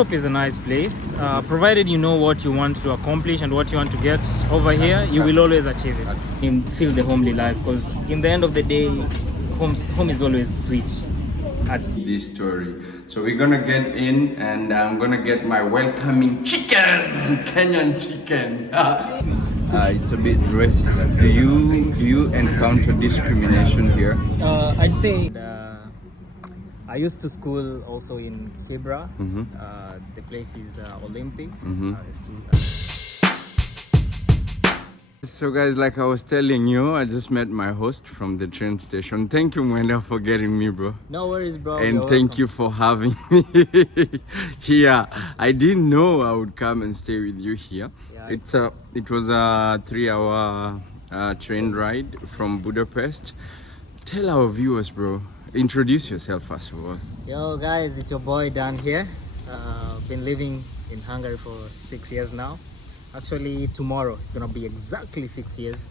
Europe is a nice place, provided you know what you want to accomplish and what you want to get over here. You will always achieve it. You feel the homely life, because in the end of the day, home is always sweet. This story. So we're gonna get in, and I'm gonna get my welcoming chicken, Kenyan chicken. It's a bit racist. Do you encounter discrimination here? I'd say I used to school also in Kibra. The place is Olympic. So guys, like I was telling you, I just met my host from the train station. Thank you, Mwenda, for getting me, bro. No worries, bro. And thank you for having me here. I didn't know I would come and stay with you here. Yeah, it was a 3-hour train ride from Budapest. Tell our viewers, bro. Introduce yourself first of all. Yo guys, it's your boy Dan here. Been living in Hungary for 6 years now. Actually, tomorrow it's gonna be exactly 6 years.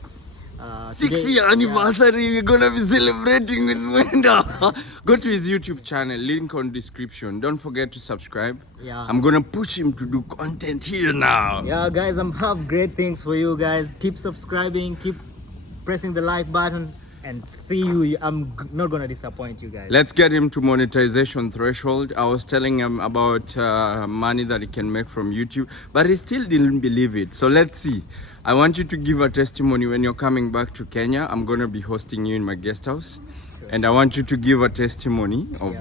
6-year anniversary. We're gonna be celebrating with Mwenda. Go to his YouTube channel, link on description. Don't forget to subscribe. Yeah, I'm gonna push him to do content here now. Yeah guys, I'm have great things for you guys. Keep subscribing, keep pressing the like button, and see you. I'm not gonna disappoint you guys. Let's get him to monetization threshold. I was telling him about money that he can make from YouTube, but he still didn't believe it. So let's see. I want you to give a testimony when you're coming back to Kenya. I'm gonna be hosting you in my guest house, and I want you to give a testimony of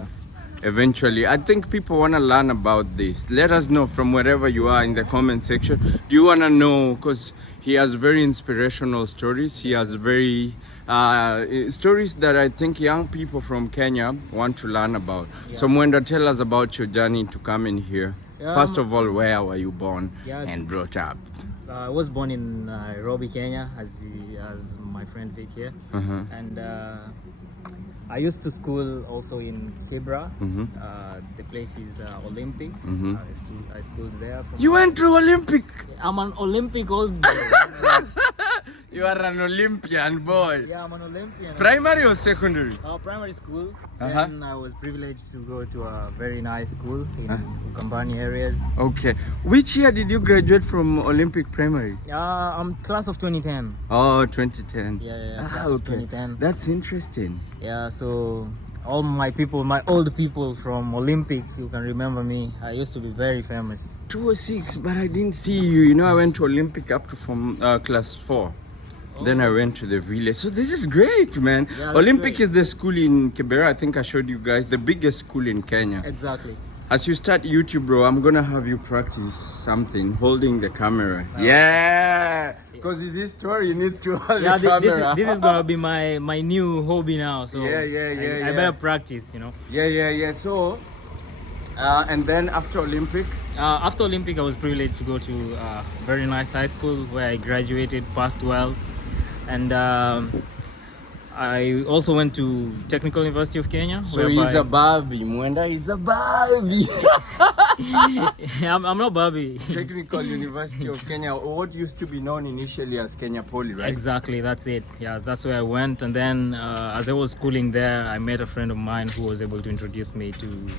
eventually. I think people want to learn about this. Let us know from wherever you are in the comment section. Do you want to know? Because he has very inspirational stories. He has very stories that I think young people from Kenya want to learn about. So Mwenda, tell us about your journey to come in here. First of all, where were you born and brought up? I was born in Nairobi, Kenya, as my friend Vic here. And I used to school also in Kibra. The place is Olympic. I schooled there. You went to Olympic? I'm an Olympic old boy. You are an Olympian boy. Yeah, I'm an Olympian. Primary or secondary? Primary school. Then I was privileged to go to a very nice school in Ukambani areas. Okay. Which year did you graduate from Olympic Primary? I'm class of 2010. Oh, 2010. Yeah, class of 2010. That's interesting. Yeah, so all my people, my old people from Olympic, you can remember me. I used to be very famous. 206, but I didn't see you. You know, I went to Olympic up to from class 4. Then I went to the village. So this is great, man. Yeah, Olympic great. Is the school in Kibera. I think I showed you guys the biggest school in Kenya. Exactly. As you start YouTube, bro, I'm gonna have you practice something, holding the camera. Yeah, because this story needs to hold the camera. This is gonna be my new hobby now. So I better practice, you know. Yeah. So, and then after Olympic. After Olympic, I was privileged to go to a very nice high school where I graduated, passed well. And I also went to Technical University of Kenya. So he's a Barbie. Mwenda is a Barbie. I'm not Barbie. Technical University of Kenya, what used to be known initially as Kenya Poly, right? Exactly, that's it. Yeah, that's where I went. And then as I was schooling there, I met a friend of mine who was able to introduce me to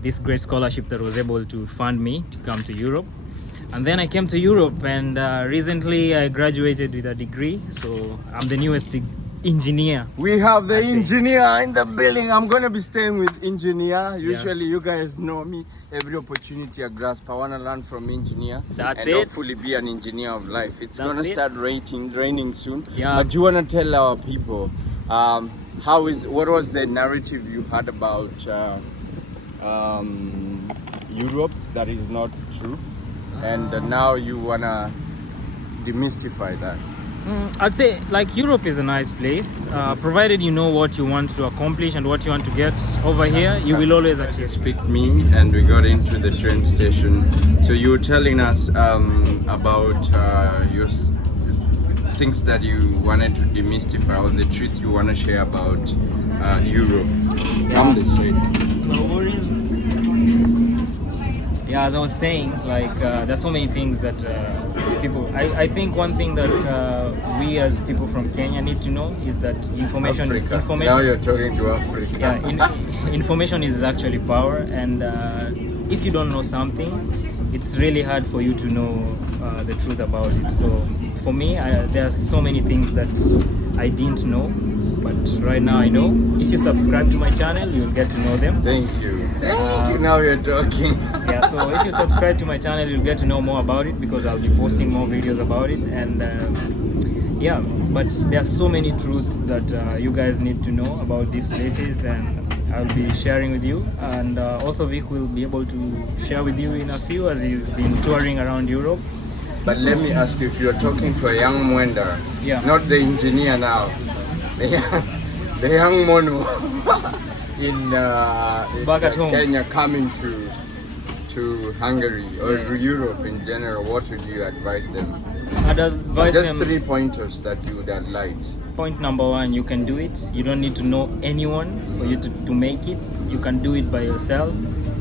this great scholarship that was able to fund me to come to Europe. And then I came to Europe, and recently I graduated with a degree. So I'm the newest engineer. We have the engineer in the building. I'm going to be staying with engineer. Usually you guys know me. Every opportunity I grasp, I want to learn from engineer. That's and hopefully be an engineer of life. It's going to start raining soon. Yeah. But you want to tell our people, what was the narrative you had about Europe that is not true? And now you wanna demystify that. I'd say like Europe is a nice place, provided you know what you want to accomplish and what you want to get over here. You will always achieve. Picked me, and we got into the train station. So you were telling us about your things that you wanted to demystify, or the truth you want to share about Europe. Come this way. No worries. Yeah, as I was saying, like there's so many things that people. I think one thing that we as people from Kenya need to know is that information. Now you're talking to Africa. Yeah, information is actually power, and if you don't know something, it's really hard for you to know the truth about it. So for me, there are so many things that I didn't know, but right now I know. If you subscribe to my channel, you'll get to know them. Thank you. Thank you. Now you're talking. Yeah, so if you subscribe to my channel, you'll get to know more about it because I'll be posting more videos about it. And yeah, but there are so many truths that you guys need to know about these places, and I'll be sharing with you. And also Vic will be able to share with you in a few, as he's been touring around Europe. But let me ask you, if you're talking to a young Mwenda, Yeah. not the engineer now, the young Mono in Back at home. Kenya coming to Hungary or Europe in general, what would you advise them? I'd advise Just them, 3 pointers that you would have liked. point number one, you can do it. You don't need to know anyone for you to make it. You can do it by yourself.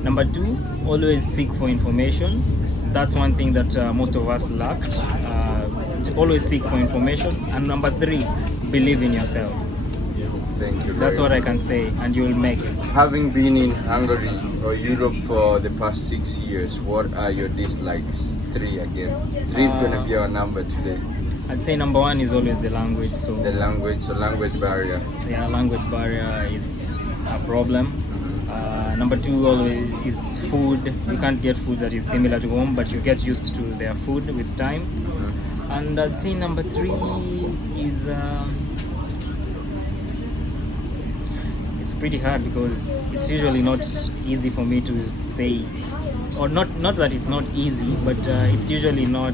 Number two, always seek for information. That's one thing that most of us lacked. To always seek for information. And number three, believe in yourself. Thank you. That's very what I much. can say, and you will make it. Having been in Hungary or Europe for the past 6 years, what are your dislikes? 3 again. 3 is going to be our number today. I'd say number one is always the language. So The language, so language barrier. yeah, language barrier is a problem. Number two always is food. You can't get food that is similar to home, but you get used to their food with time. And I'd say number three is it's pretty hard because it's usually not easy for me to say, or not that it's not easy, but it's usually not.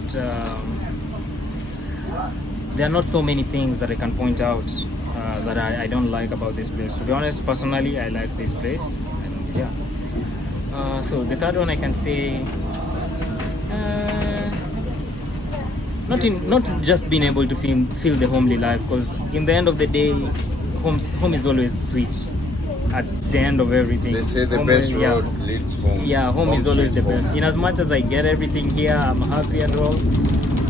There are not so many things that I can point out that I don't like about this place. To be honest, personally, I like this place. And yeah. So the third one I can say, not just being able to feel the homely life, because in the end of the day, home is always sweet. At the end of everything, They say the home best is- road leads home. yeah, home is always the sweet home. best. In as much as I get everything here, I'm happy and all,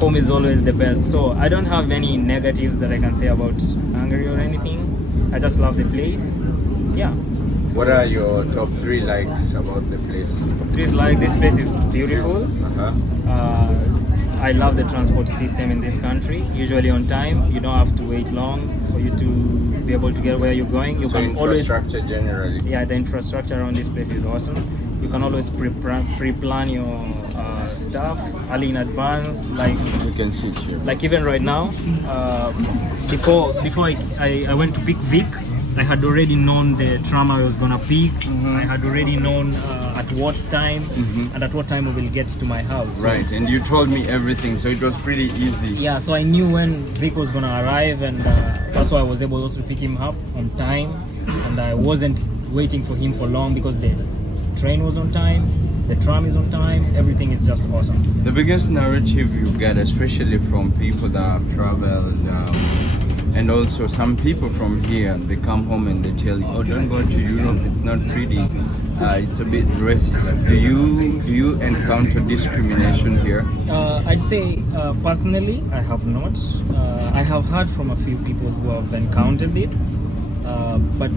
home is always the best. So I don't have any negatives that I can say about Hungary or anything. I just love the place. Yeah. What are your top 3 likes about the place? Three is like, this place is beautiful. Uh-huh. I love the transport system in this country. Usually on time. You don't have to wait long for you to be able to get where you're going. You So can always, infrastructure generally. yeah, the infrastructure around this place is awesome. You can always pre-plan your stuff early in advance. You can sit here. Like even right now, before I went to pick Vic, I had already known the tram I was gonna pick. I had already known at what time and at what time we will get to my house. So, Right, and you told me everything, so it was pretty easy. yeah, so I knew when Vic was gonna arrive, and that's why I was able also to pick him up on time, and I wasn't waiting for him for long because the train was on time, the tram is on time, everything is just awesome. The biggest narrative you get, especially from people that have traveled, and also some people from here, they come home and they tell you, oh, don't go to Europe, it's not pretty, it's a bit racist. Do you encounter discrimination here? I'd say personally, I have not. I have heard from a few people who have encountered it, but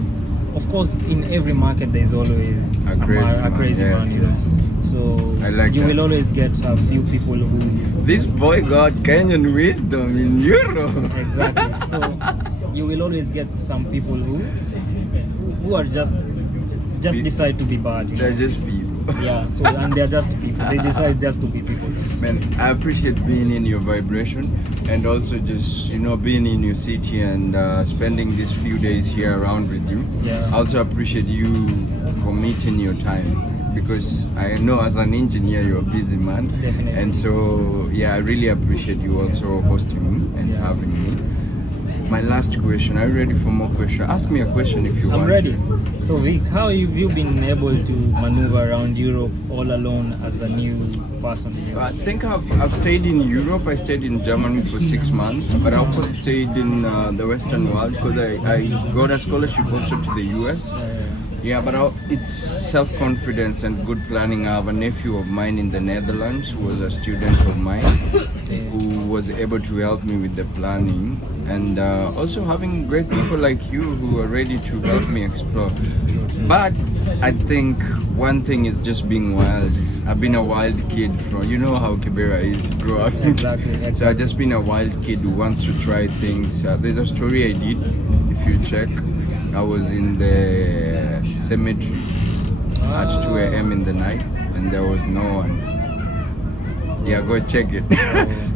of course, in every market there is always A crazy man, man. yes. So I like you that. will always get a few people who This boy got Kenyan wisdom in Europe. exactly. So you will always get some people who are just decide to be bad. You know? They're just people. Yeah. So and they're just people. They decide just to be people. Man, I appreciate being in your vibration and also just, being in your city and spending these few days here around with you. Yeah. I also appreciate you for meeting your time because I know as an engineer you're a busy man. Definitely. And so, yeah, I really appreciate you also hosting me and Yeah. having me. My last question, are you ready for more questions? Ask me a question if you want. I'm ready. to. So Vic, how have you been able to maneuver around Europe all alone as a new person? I think I've stayed in Europe. I stayed in Germany for 6 months, but I also stayed in the Western world because I got a scholarship also to the US. Yeah, but it's self-confidence and good planning. I have a nephew of mine in the Netherlands who was a student of mine who was able to help me with the planning, and also having great people like you who are ready to help me explore. But I think one thing is just being wild. I've been a wild kid from, you know how Kibera is, grow up. Exactly. So I've just been a wild kid who wants to try things. There's a story I did, if you check. I was in the cemetery at 2 a.m. in the night and there was no one. Yeah, go check it.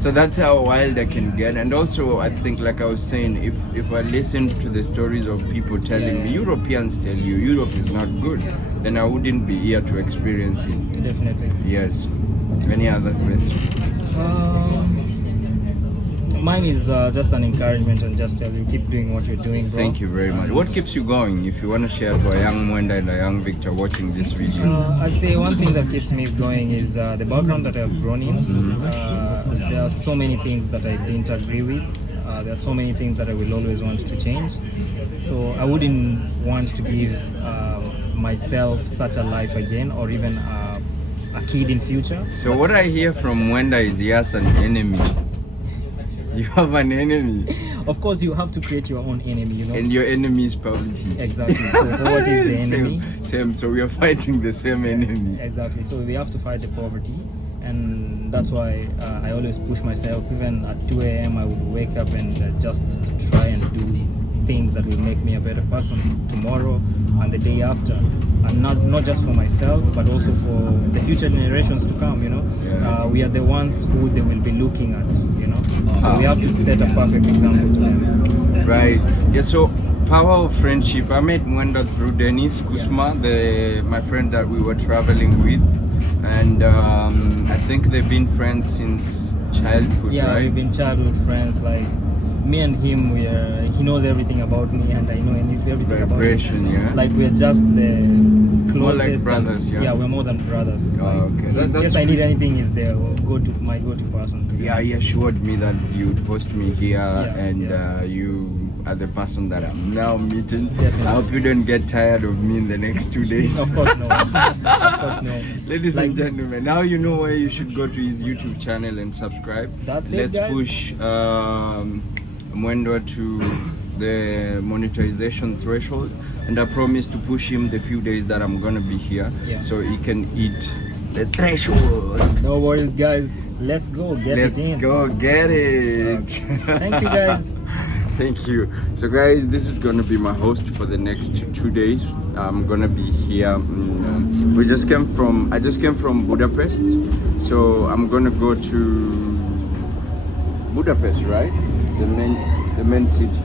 So that's how wild I can get. And also, I think, like I was saying, if I listened to the stories of people telling me, Europeans tell you Europe is not good, then I wouldn't be here to experience it. Definitely. Yes. Any other question? Mine is just an encouragement and just tell you keep doing what you're doing, bro. Thank you very much. What keeps you going? If you want to share to a young Mwenda and a young Victor watching this video. I'd say one thing that keeps me going is the background that I've grown in. There are so many things that I didn't agree with. There are so many things that I will always want to change. So I wouldn't want to give myself such a life again, or even a kid in future. So what I hear from Mwenda is he has an enemy. You have an enemy. Of course, you have to create your own enemy, you know. And your enemy is poverty. Exactly. So what is the enemy? Same. So we are fighting the same enemy. Exactly. So we have to fight the poverty, and that's why I always push myself. Even at 2 a.m., I would wake up and just try and do things that will make me a better person tomorrow and the day after, and not just for myself, but also for the future generations to come. You know, we are the ones who they will be looking at. You know, so we have to set a perfect example to them. Right. Yeah. So power of friendship. I met Mwenda through Dennis Kusma, my friend that we were traveling with, and I think they've been friends since childhood. Yeah, right? we've been childhood friends. Like me and him, he knows everything about me, and I know everything about him. Yeah. Like we're just the closest. More like brothers, yeah. Yeah, we're more than brothers. Oh, okay. In case I need anything, is the my go-to person. Yeah, he assured me that you would host me here, you are the person that I'm now meeting. Definitely. I hope you don't get tired of me in the next 2 days. Of course no. Of course no. Ladies and gentlemen, now you know where you should go to his YouTube channel and subscribe. That's it, guys. Let's push Mwendo to the monetization threshold, and I promise to push him the few days that I'm gonna be here, so he can eat the threshold. No worries, guys. Let's go get it in. Let's go get it. Thank you, guys. Thank you. So guys, this is gonna be my host for the next 2 days. I'm gonna be here. I just came from Budapest, so I'm gonna go to Budapest, right? The main city.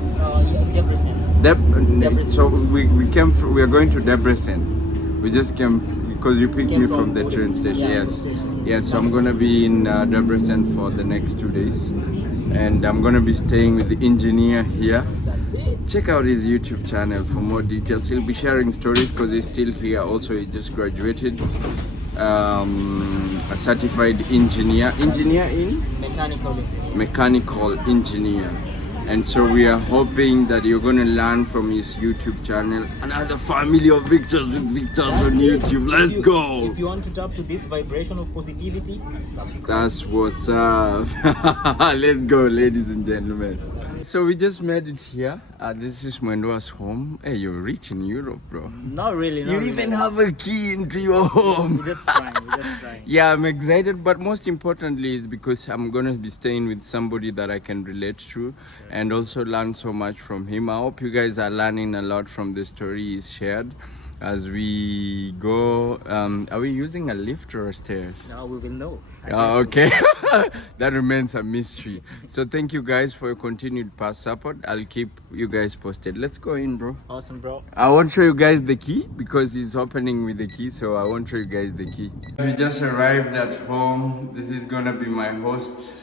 Debrecen. So we are going to Debrecen. We just came because you picked me from the train station. Yes. So I'm gonna be in Debrecen for the next 2 days, and I'm gonna be staying with the engineer here. That's it. Check out his YouTube channel for more details. He'll be sharing stories because he's still here. Also, he just graduated. A certified engineer in mechanical engineer, and so we are hoping that you're going to learn from his YouTube channel. Another family of Victors with Victors on YouTube. Let's go. If you want to tap to this vibration of positivity, subscribe. That's what's up. Let's go, ladies and gentlemen. So we just made it here. This is Mwendo's home. Hey, you're rich in Europe, bro. Not really. You even have a key into your home. We're just trying. Yeah, I'm excited, but most importantly is because I'm gonna be staying with somebody that I can relate to and also learn so much from him. I hope you guys are learning a lot from the story he's shared. As we go, are we using a lift or a stairs? Now we will know. Okay. That remains a mystery. So thank you guys for your continued past support. I'll keep you guys posted. Let's go in, bro. Awesome, bro. I won't show you guys the key because he's opening with the key, so I won't show you guys the key. We just arrived at home. This is gonna be my host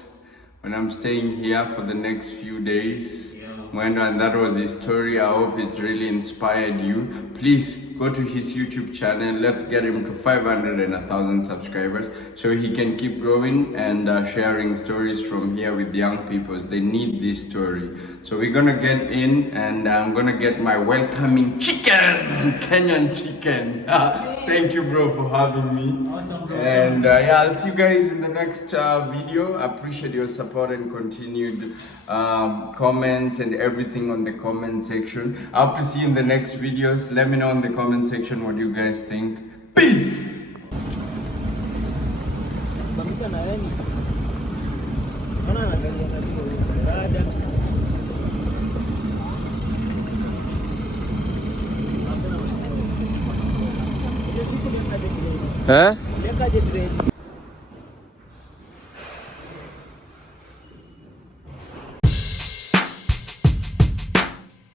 when I'm staying here for the next few days. Mwendo, and that was his story. I hope it really inspired you. Please go to his YouTube channel. Let's get him to 500 and 1,000 subscribers so he can keep growing and sharing stories from here with young people. They need this story. So we're gonna get in, and I'm gonna get my welcoming chicken, Kenyan chicken. Thank you, bro, for having me. Awesome, bro. And yeah, I'll see you guys in the next video. I appreciate your support and continued comments and everything on the comment section. I hope to see you in the next videos. Let me know in the comment section what you guys think. Peace! Huh?